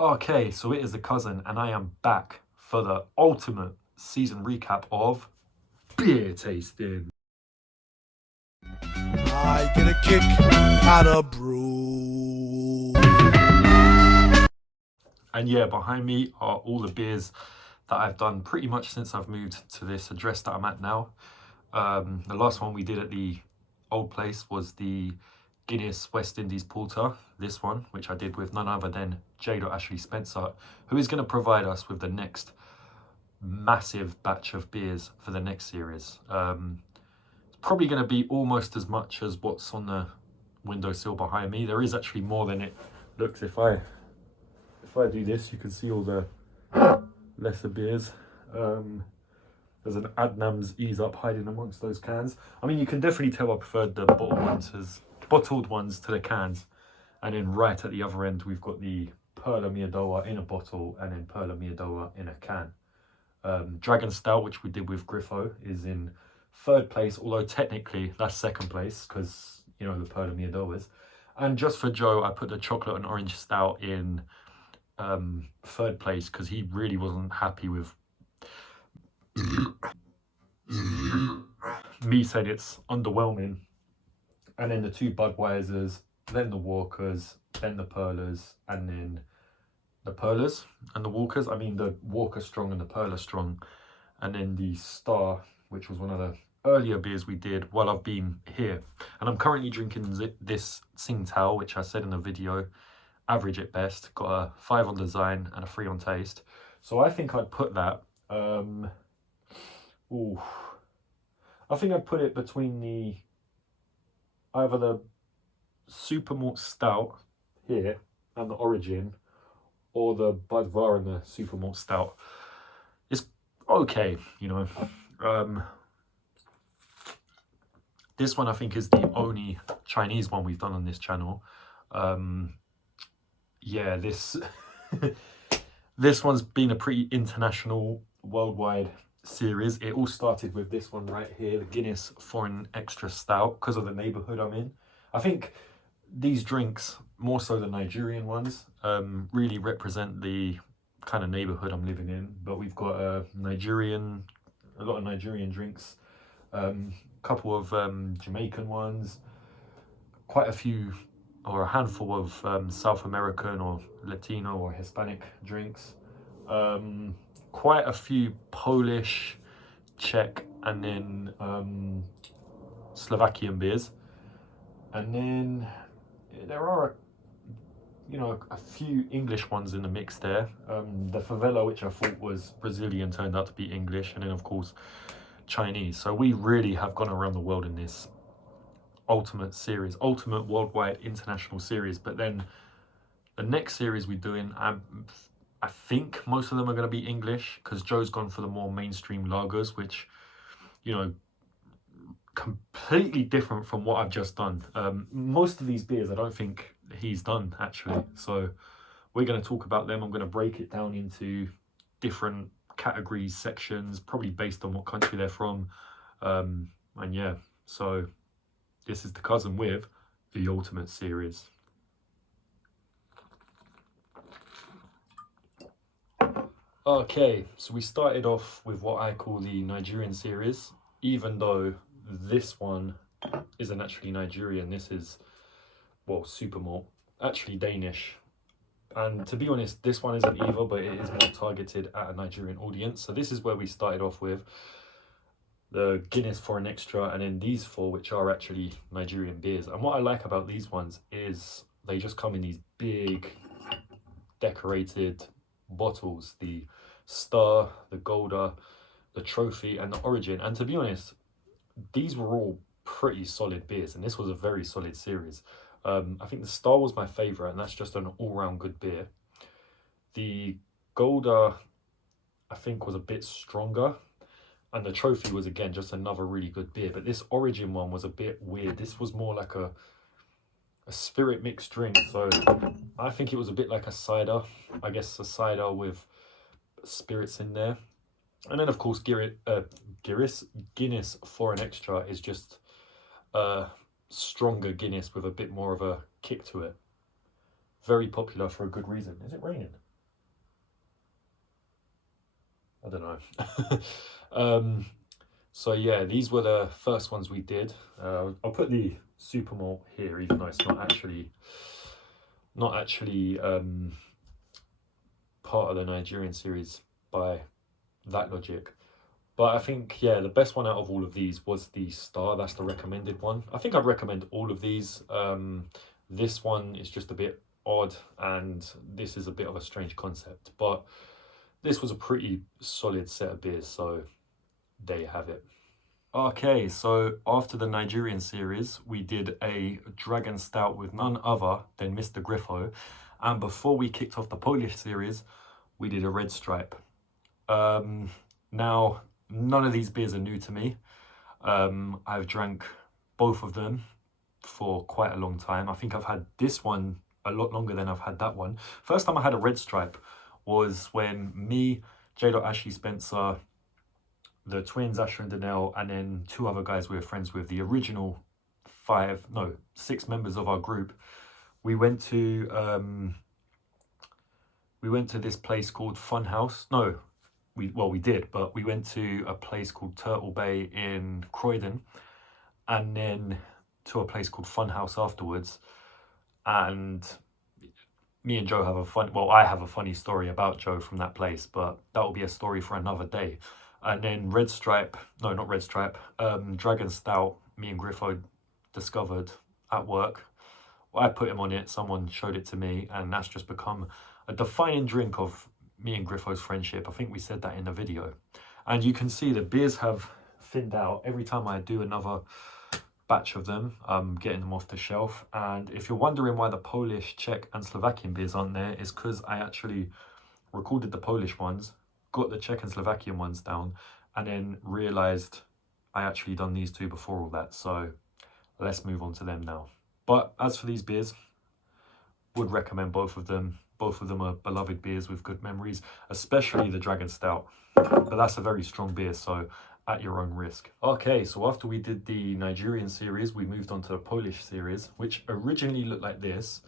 Okay, so it is the cousin, and I am back for the ultimate season recap of beer tasting. I get a kick out of brew. And yeah, behind me are all the beers that I've done pretty much since I've moved to this address that I'm at now. The last one we did at the old place was the Guinness West Indies Porter, this one, which I did with none other than J. Ashley Spencer, who is going to provide us with the next massive batch of beers for the next series. It's probably going to be almost as much as what's on the windowsill behind me. There is actually more than it looks. If I do this, you can see all the lesser beers. There's an Adnams Ease Up hiding amongst those cans. I mean, you can definitely tell I preferred the bottled ones to the cans. And then right at the other end, we've got the Perla Miadoa in a bottle and then Perla Miadoa in a can. Dragon Stout, which we did with Griffo, is in third place, although technically that's second place because, you know, the Perla Miadoas. And just for Joe, I put the Chocolate and Orange Stout in third place because he really wasn't happy with me saying it's underwhelming. And then the two Budweisers, then the Walkers, then the Perlas, and then the Perlas and the Walkers. I mean, the Walker Strong and the Perla Strong. And then the Star, which was one of the earlier beers we did while I've been here. And I'm currently drinking this Tsingtao, which I said in the video, average at best. Got a 5 on design and a 3 on taste. So I think I'd put that, I think I'd put it between either the Super Malt Stout here and the Origin, or the Budvar and the Super Malt Stout. It's okay, you know. This one I think is the only Chinese one we've done on this channel. Yeah, this this one's been a pretty international, worldwide series. It all started with this one right here, the Guinness Foreign Extra Stout, because of the neighborhood I'm in. I think these drinks, more so the Nigerian ones, really represent the kind of neighborhood I'm living in. But we've got a lot of Nigerian drinks, a couple of Jamaican ones, quite a few, or a handful of South American or Latino or Hispanic drinks, quite a few Polish, Czech, and then Slovakian beers. And then there are a few English ones in the mix there. The Favela, which I thought was Brazilian, turned out to be English, and then of course Chinese. So we really have gone around the world in this ultimate worldwide international series. But then the next series we're doing, I think most of them are going to be English, because Joe's gone for the more mainstream lagers, which, you know, completely different from what I've just done. Most of these beers I don't think he's done actually, so we're going to talk about them. I'm going to break it down into different categories, sections, probably based on what country they're from, and yeah, so this is the cousin with the ultimate series. Okay, so we started off with what I call the Nigerian series, even though this one isn't actually Nigerian. This is, well, Super Malt, actually Danish. And to be honest, this one isn't either, but it is more targeted at a Nigerian audience. So this is where we started off with the Guinness Foreign Extra, and then these four, which are actually Nigerian beers. And what I like about these ones is they just come in these big decorated bottles, the Star, the Golda, the Trophy, and the Origin. And to be honest, these were all pretty solid beers, and this was a very solid series. I think the Star was my favorite, and that's just an all-round good beer. The Golda, I think, was a bit stronger, and the Trophy was, again, just another really good beer. But this Origin one was a bit weird. This was more like a spirit mixed drink, so I think it was a bit like a cider. I guess a cider with spirits in there. And then of course Guinness Foreign Extra is just a stronger Guinness with a bit more of a kick to it. Very popular for a good reason. Is it raining? I don't know. So yeah, these were the first ones we did. I'll put the super malt here, even though it's not actually part of the Nigerian series by that logic. But I think, yeah, the best one out of all of these was the Star. That's the recommended one. I think I'd recommend all of these. This one is just a bit odd, and this is a bit of a strange concept. But this was a pretty solid set of beers, so there you have it. Okay, so after the Nigerian series, we did a Dragon Stout with none other than Mr. Griffo. And before we kicked off the Polish series, we did a Red Stripe. Now, none of these beers are new to me. I've drank both of them for quite a long time. I think I've had this one a lot longer than I've had that one. First time I had a Red Stripe was when me, J. Ashley Spencer, the twins, Asher and Danelle, and then two other guys we were friends with, the original 6 members of our group, we went to this place called Funhouse. No, we did, but we went to a place called Turtle Bay in Croydon, and then to a place called Funhouse afterwards. And me and Joe I have a funny story about Joe from that place, but that will be a story for another day. And then Dragon Stout, me and Griffo discovered at work. I put him on it, someone showed it to me, and that's just become a defining drink of me and Griffo's friendship. I think we said that in the video. And you can see the beers have thinned out. Every time I do another batch of them, I'm getting them off the shelf. And if you're wondering why the Polish, Czech and Slovakian beers aren't there, it's because I actually recorded the Polish ones, got the Czech and Slovakian ones down, and then realised I actually done these two before all that. So let's move on to them now. But as for these beers, would recommend both of them. Both of them are beloved beers with good memories, especially the Dragon Stout. But that's a very strong beer, so at your own risk. Okay, so after we did the Nigerian series, we moved on to the Polish series, which originally looked like this.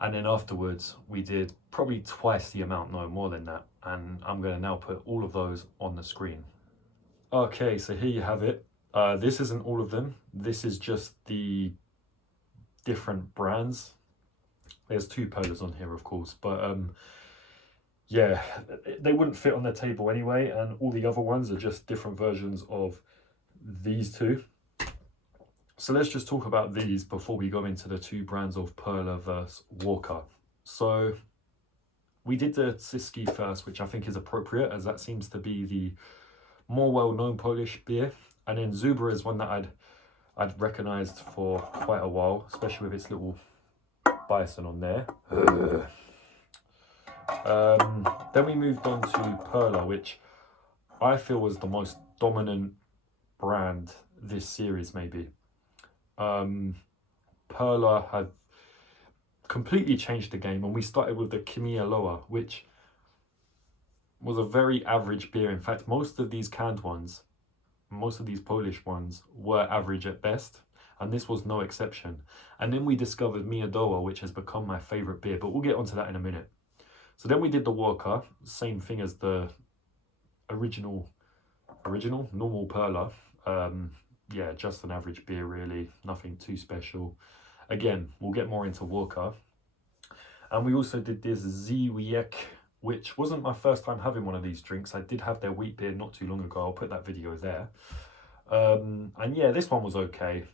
And then afterwards, we did probably twice the amount, no more than that. And I'm going to now put all of those on the screen. Okay, so here you have it. This isn't all of them. This is just the different brands. There's 2 Polas on here, of course, but yeah, they wouldn't fit on the table anyway, and all the other ones are just different versions of these 2. So let's just talk about these before we go into the 2 brands of Perla versus Walker. So we did the Zyski first, which I think is appropriate, as that seems to be the more well-known Polish beer. And then Zuba is one that I'd recognised for quite a while, especially with its little bison on there. Then we moved on to Perla, which I feel was the most dominant brand this series, maybe. Perla had completely changed the game, and we started with the Kimialoa, which was a very average beer. In fact, most of these canned ones, most of these Polish ones, were average at best, and this was no exception. And then we discovered Miodowa, which has become my favourite beer, but we'll get onto that in a minute. So then we did the Walker, same thing as the original normal Perla. Yeah, just an average beer really, nothing too special. Again, we'll get more into Walker. And we also did this Zwiek, which wasn't my first time having one of these drinks. I did have their wheat beer not too long ago. I'll put that video there. And yeah, this one was okay.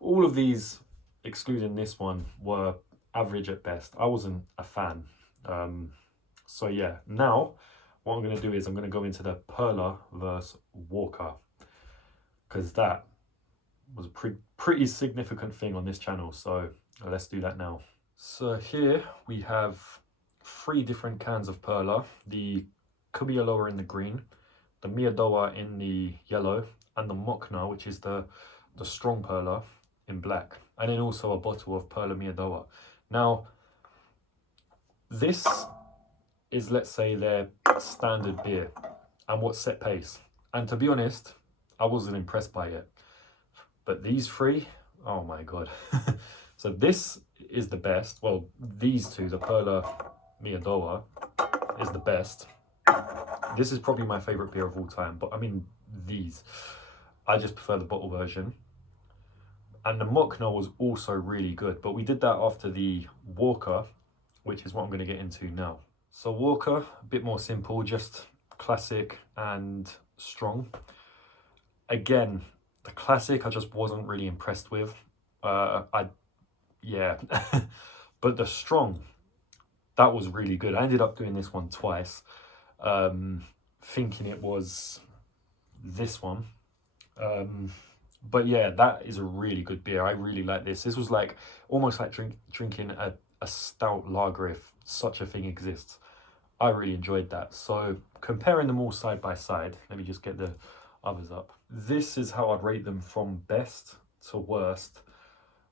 All of these, excluding this one, were average at best. I wasn't a fan. So yeah, now what I'm going to do is I'm going to go into the Perla versus Walker, because that was a pretty significant thing on this channel. So let's do that now. So here we have 3 different cans of Perla, the Kimialoa in the green, the Miodowa in the yellow, and the Mokna, which is the strong Perla, in black, and then also a bottle of Perla Miodowa. Now, this is, let's say, their standard beer and what set pace. And to be honest, I wasn't impressed by it. But these 3, oh my god. So this is the best. Well, these 2, the Perla Miodowa, is the best. This is probably my favorite beer of all time, but I mean, these. I just prefer the bottle version. And the Mockno was also really good, but we did that after the Walker, which is what I'm going to get into now. So Walker, a bit more simple, just classic and strong. Again, the classic I just wasn't really impressed with. Yeah, but the strong, that was really good. I ended up doing this one twice, thinking it was this one. But yeah, that is a really good beer. I really like this. This was like almost like drinking a stout lager, if such a thing exists. I really enjoyed that. So comparing them all side by side, let me just get the others up. This is how I'd rate them from best to worst.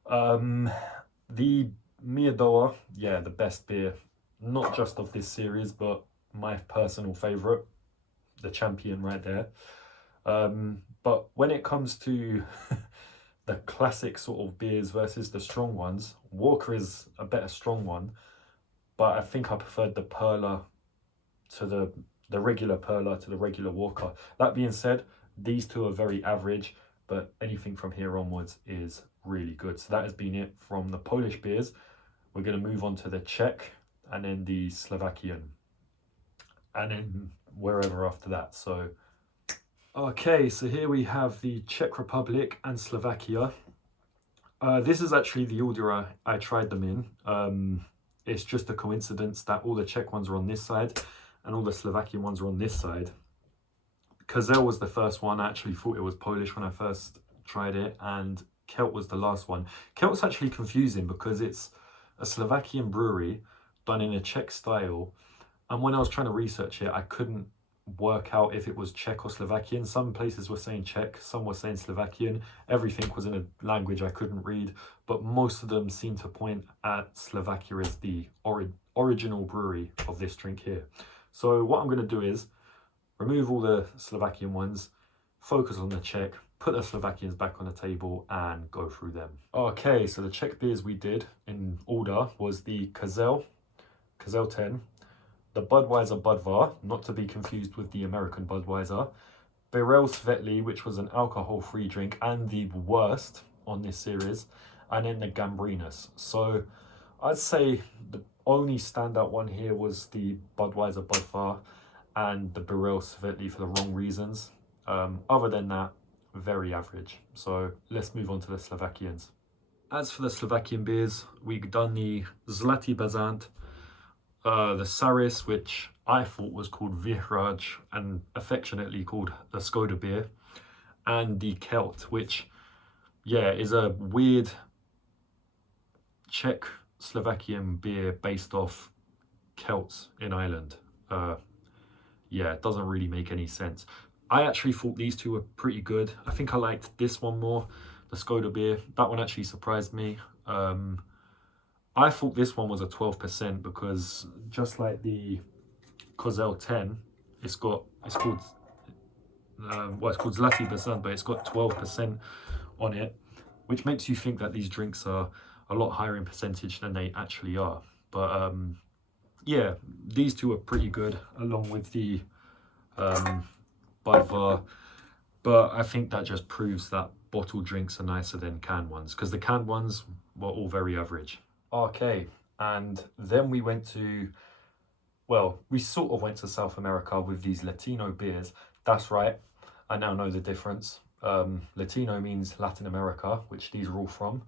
The Miyadoa, yeah, the best beer, not just of this series, but my personal favorite, the champion right there. But when it comes to the classic sort of beers versus the strong ones, Walker is a better strong one, but I think I preferred the Perla to the regular Perla to the regular Walker. That being said, these two are very average, but anything from here onwards is really good. So that has been it from the Polish beers. We're going to move on to the Czech and then the Slovakian and then wherever after that. So okay, so here we have the Czech Republic and Slovakia. This is actually the order I tried them in. It's just a coincidence that all the Czech ones are on this side and all the Slovakian ones are on this side. Kozel was the first one. I actually thought it was Polish when I first tried it, and Kelt was the last one. Kelt's actually confusing because it's a Slovakian brewery done in a Czech style, and when I was trying to research it, I couldn't work out if it was Czech or Slovakian. Some places were saying Czech, some were saying Slovakian. Everything was in a language I couldn't read, but most of them seem to point at Slovakia as the original brewery of this drink here. So what I'm going to do is remove all the Slovakian ones, focus on the Czech, put the Slovakians back on the table and go through them. Okay, so the Czech beers we did in order was the Kozel 10, the Budweiser Budvar, not to be confused with the American Budweiser, Birell Svetli, which was an alcohol-free drink and the worst on this series, and then the Gambrinus. So I'd say the only standout one here was the Budweiser Budvar and the Birell Svetli for the wrong reasons. Other than that, very average. So let's move on to the Slovakians. As for the Slovakian beers, we've done the Zlatý Bazant, the Saris, which I thought was called Vyhraj and affectionately called the Skoda beer, and the Kelt, which, yeah, is a weird Czech Slovakian beer based off Celts in Ireland. Yeah, it doesn't really make any sense. I actually thought these two were pretty good. I think I liked this one more, the Skoda beer. That one actually surprised me. I thought this one was a 12% because just like the Kozel 10, it's called Zlatý Bazant, but it's got 12% on it, which makes you think that these drinks are a lot higher in percentage than they actually are. But yeah, these two are pretty good along with the Budvar, but I think that just proves that bottled drinks are nicer than canned ones, because the canned ones were all very average. Okay, and then we went to, well, we sort of went to South America with these Latino beers. That's right, I now know the difference. Latino means Latin America, which these are all from,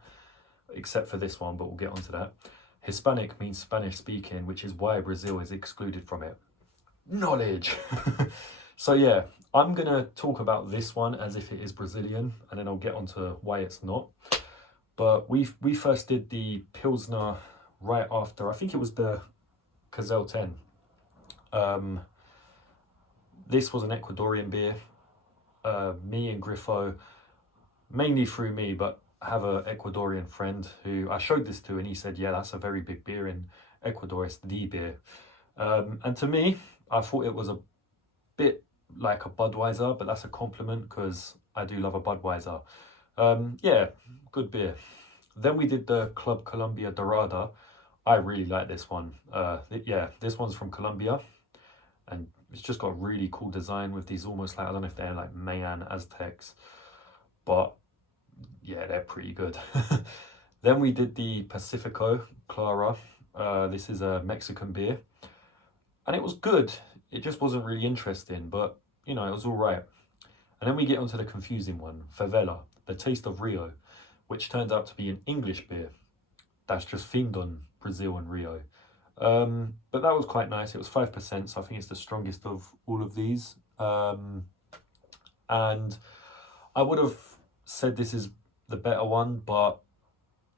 except for this one, but we'll get onto that. Hispanic means Spanish speaking, which is why Brazil is excluded from it. Knowledge! So yeah, I'm going to talk about this one as if it is Brazilian, and then I'll get onto why it's not. But we first did the Pilsner right after, I think it was the Kozel 10. This was an Ecuadorian beer. Me and Griffo, mainly through me, but I have an Ecuadorian friend who I showed this to, and he said, yeah, that's a very big beer in Ecuador, it's the beer. And to me, I thought it was a bit like a Budweiser, but that's a compliment because I do love a Budweiser. Yeah, good beer. Then we did the Club Colombia Dorada. I really like this one. Yeah, this one's from Colombia. and it's just got a really cool design with these almost like, I don't know if they're like Mayan Aztecs, but yeah, they're pretty good. Then we did the Pacifico Clara. This is a Mexican beer, and it was good. It just wasn't really interesting, but you know, it was all right. And then we get onto the confusing one, Favela, the Taste of Rio, which turns out to be an English beer that's just themed on Brazil and Rio. But that was quite nice. It was 5%, so I think it's the strongest of all of these. And I would have said this is the better one, but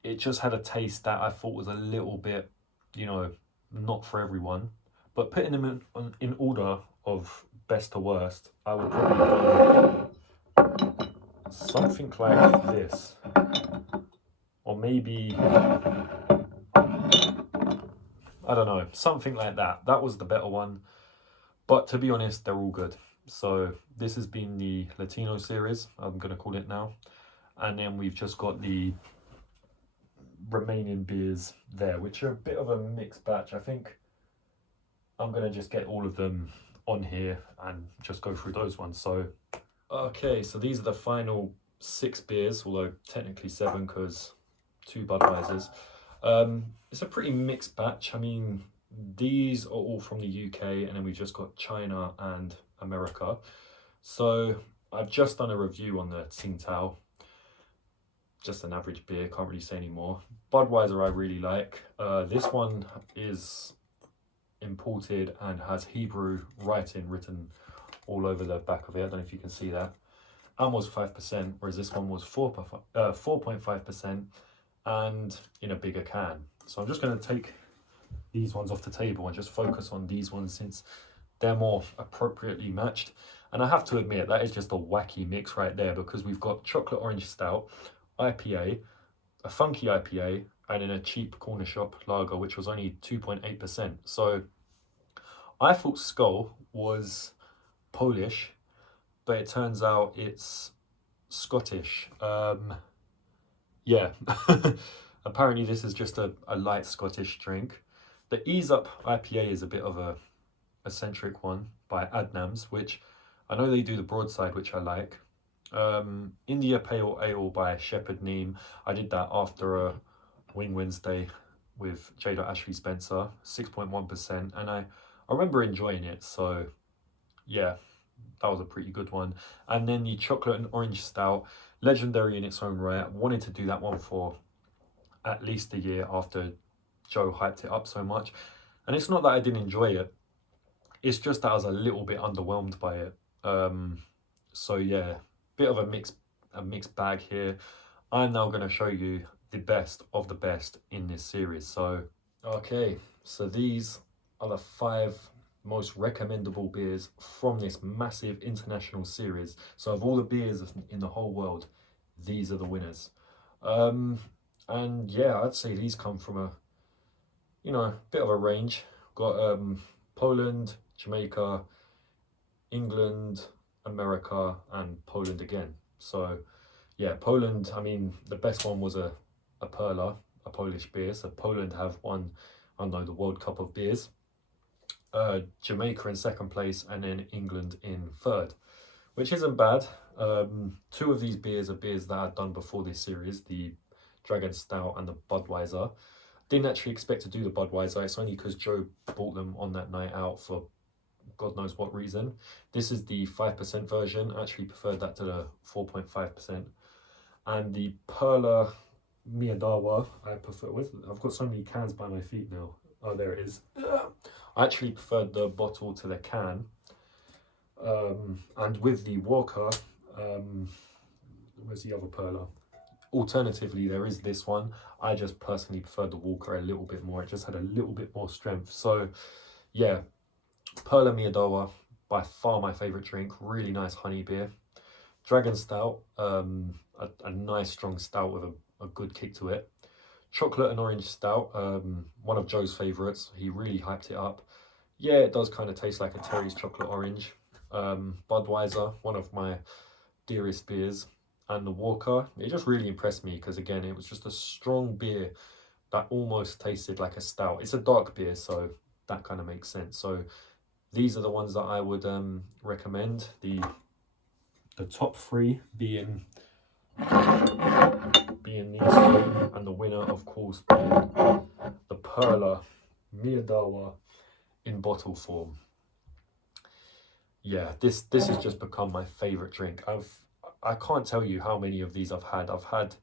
it just had a taste that I thought was a little bit, you know, not for everyone. But putting them in order of best to worst, I would probably go something like this. Or maybe, I don't know, something like that. That was the better one. But to be honest, they're all good. So this has been the Latino series, I'm going to call it now. And then we've just got the remaining beers there, which are a bit of a mixed batch. I think I'm going to just get all of them on here and just go through those ones. So, okay, so these are the final 6 beers, although technically 7 because 2 Budweisers. It's a pretty mixed batch. I mean, these are all from the UK, and then we've just got China and America. So I've just done a review on the Tsingtao. Just an average beer, can't really say any more. Budweiser I really like. This one is imported and has Hebrew writing written all over the back of it. I don't know if you can see that. And was 5%, whereas this one was 4.5% and in a bigger can. So I'm just going to take these ones off the table and just focus on these ones since they're more appropriately matched. And I have to admit, that is just a wacky mix right there, because we've got chocolate orange stout, IPA, a funky IPA, and in a cheap corner shop lager, which was only 2.8%. So I thought Skol was Polish, but it turns out it's Scottish. Yeah, apparently this is just a light Scottish drink. The Ease Up IPA is a bit of a eccentric one by Adnams, which I know they do the Broadside, which I like. India Pale Ale by Shepherd Neame. I did that after a Wing Wednesday with J. Ashley Spencer, 6.1%, and I remember enjoying it. So yeah, that was a pretty good one. And then the chocolate and orange stout, legendary in its own right. I wanted to do that one for at least a year after Joe hyped it up so much. And it's not that I didn't enjoy it, it's just that I was a little bit underwhelmed by it. So yeah, bit of a mixed bag here. I'm now going to show you the best of the best in this series. So okay, so these are the 5 most recommendable beers from this massive international series. So of all the beers in the whole world, these are the winners. And yeah, I'd say these come from a, you know, bit of a range. Got Poland, Jamaica, England, America, and Poland again. So yeah, Poland, I mean, the best one was a Perla, a Polish beer. So Poland have won, I don't know, the World Cup of beers. Jamaica in second place, and then England in third, which isn't bad. 2 of these beers are beers that I'd done before this series, the Dragon Stout and the Budweiser. Didn't actually expect to do the Budweiser. It's only because Joe bought them on that night out for God knows what reason. This is the 5% version. I actually preferred that to the 4.5%. And the Perla Miadawa, I prefer. I've got so many cans by my feet now. Oh, there it is. I actually preferred the bottle to the can. And with the Walker, where's the other Perla? Alternatively, there is this one. I just personally preferred the Walker a little bit more. It just had a little bit more strength. So yeah, Perla Miadawa, by far my favourite drink. Really nice honey beer. Dragon Stout, a nice strong stout with a good kick to it. Chocolate and orange stout, one of Joe's favourites. He really hyped it up. Yeah, it does kind of taste like a Terry's chocolate orange. Budweiser, one of my dearest beers. And the Walker, it just really impressed me because, again, it was just a strong beer that almost tasted like a stout. It's a dark beer, so that kind of makes sense. So these are the ones that I would recommend. The top three being these three, and the winner, of course, being the Perla Miyadawa in bottle form. Yeah, this has just become my favorite drink. I can't tell you how many of these I've had. I've had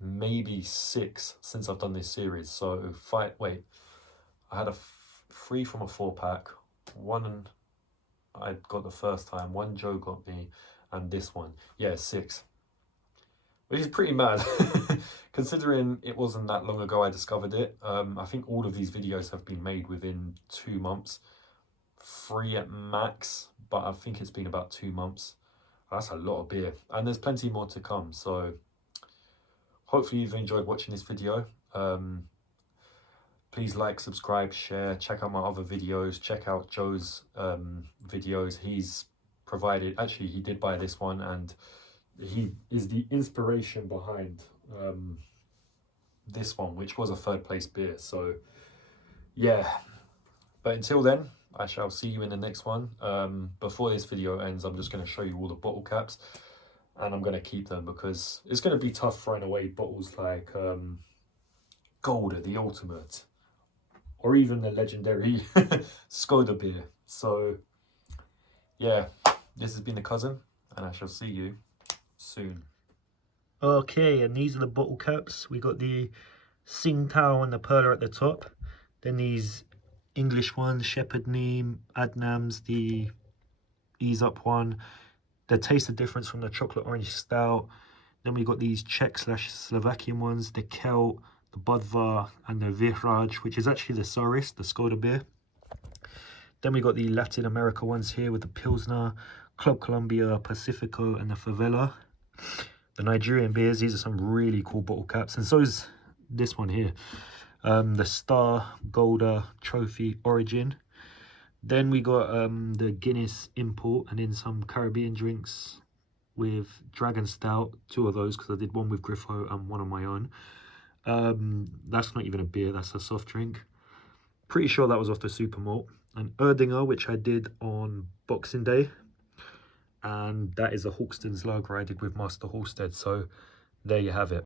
maybe 6 since I've done this series. So I had 3 from a 4-pack. 1 I got the first time, 1 Joe got me, and this one. Yeah, 6. Which is pretty mad, considering it wasn't that long ago I discovered it. I think all of these videos have been made within 2 months. 3 at max, but I think it's been about 2 months. That's a lot of beer, and there's plenty more to come. So hopefully you've enjoyed watching this video. Please like, subscribe, share, check out my other videos, check out Joe's videos. He's provided, actually he did buy this one, and he is the inspiration behind this one, which was a 3rd place beer. So yeah, but until then, I shall see you in the next one. Before this video ends, I'm just going to show you all the bottle caps, and I'm going to keep them because it's going to be tough throwing away bottles like Golder, the Ultimate, or even the legendary Skoda beer. So yeah, this has been The Cousin, and I shall see you soon. Okay, and these are the bottle caps. We got the Tsingtao and the Perla at the top. Then these English ones, Shepherd Neame, Adnams, the Ease Up one. The taste of difference from the chocolate orange stout. Then we got these Czech/Slovakian ones, the Kelt, the Budvar, and the Vihraj, which is actually the Saris, the Skoda beer. Then we got the Latin America ones here with the Pilsner, Club Colombia, Pacifico, and the Favela. The Nigerian beers, these are some really cool bottle caps, and so is this one here. The Star, Golder, Trophy, Origin. Then we got the Guinness Import, and then some Caribbean drinks with Dragon Stout, 2 of those because I did one with Griffo and one on my own. That's not even a beer, that's a soft drink. Pretty sure that was off the Super Malt. An Erdinger, which I did on Boxing Day. And that is a Hawkstons lager I did with Master Halstead. So there you have it.